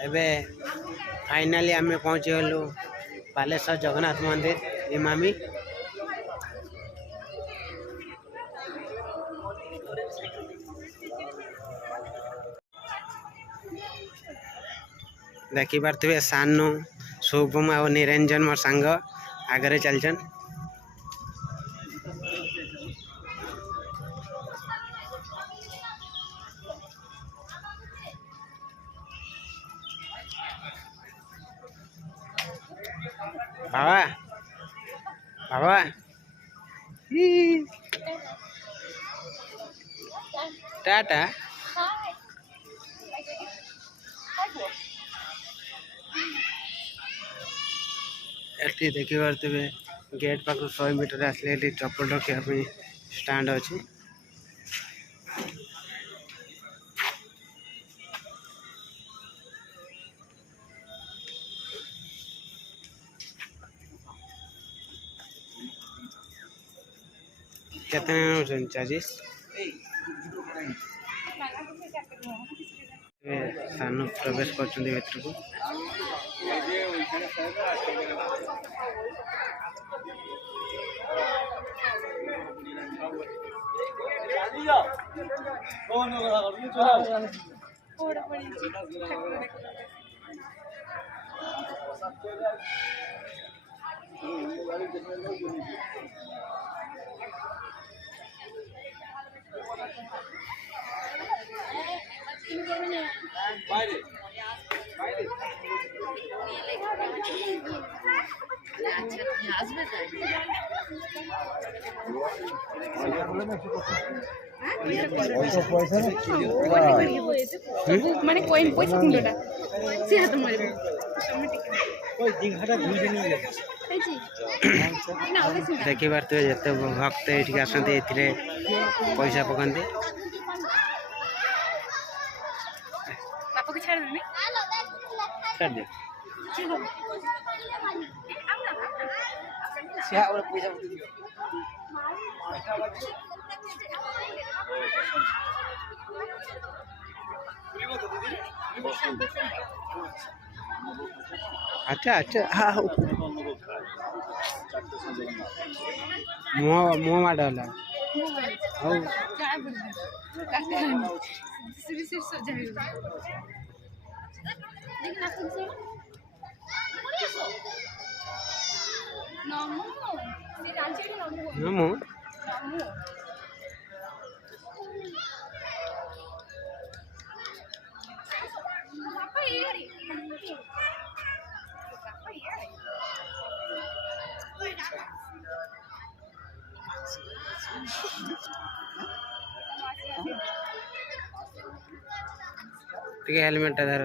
एबे फाइनाली आम पहुँची गलु बालेश्वर जगन्नाथ मंदिर इमामी। देखी पारे सानू शुभम और निरंजन मोर सांग आगे चलचन। बाबा बाबा टाटा एटी देखी पारे गेट पाख 100 मीटर आसले चप्पल रखा स्टाण्ड अच्छी। केतना चार्जेस सानू प्रवेश कर भीतर को মানে কইন পয়সা কুন্ডটা সে হাত মারবে देखी पारे जिते भक्त ये आसते पैसा पकाते छाड़ दे अच्छा अच्छा हाँ मुँह मार डाला नमो हेलमेट धर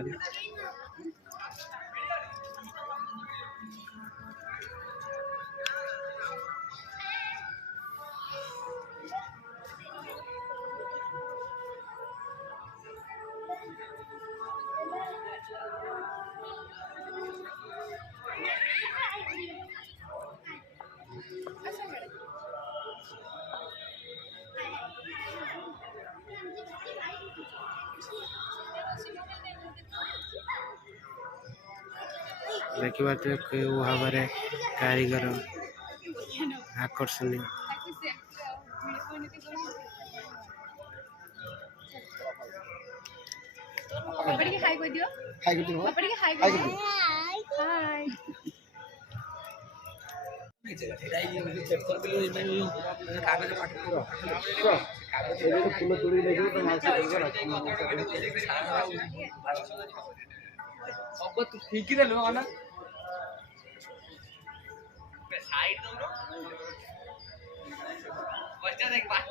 देखी पारे केउ भाव कारीगर आकर्षणीय तू ठीक ही ना साइड दो बच्चा देख बात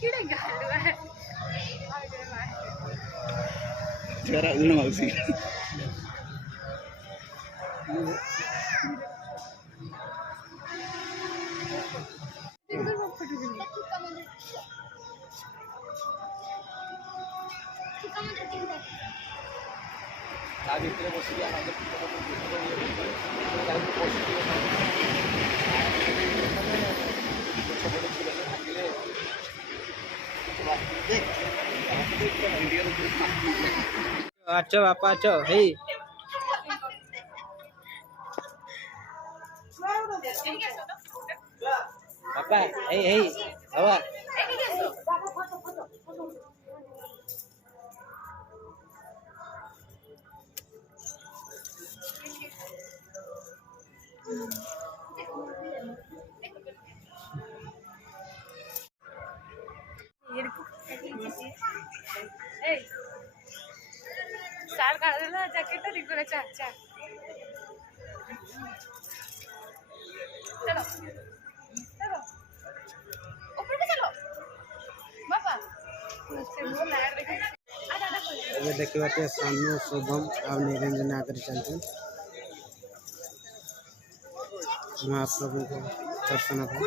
किडे घालवा है जरा अजून मावशी ତା ଭିତରେ ବସିକି ଆମେ ଆଚ୍ଛା ବାପା ଆଚ୍ଛା ହେଇ ବାପା ହେଇ ହେଇ ବାବା साल काढलेला जॅकेट तिकडे चार चार चलो चलो ऊपर पे चलो बाबा ଏବେ ଦେଖିବାଟେ ସାନୁ ଶୁଭମ ଆଉ ନିରଞ୍ଜନ ଆଗରେ ଚାଲିଛି ମହାପ୍ରଭୁଙ୍କ ଦର୍ଶନ ପାଇଁ।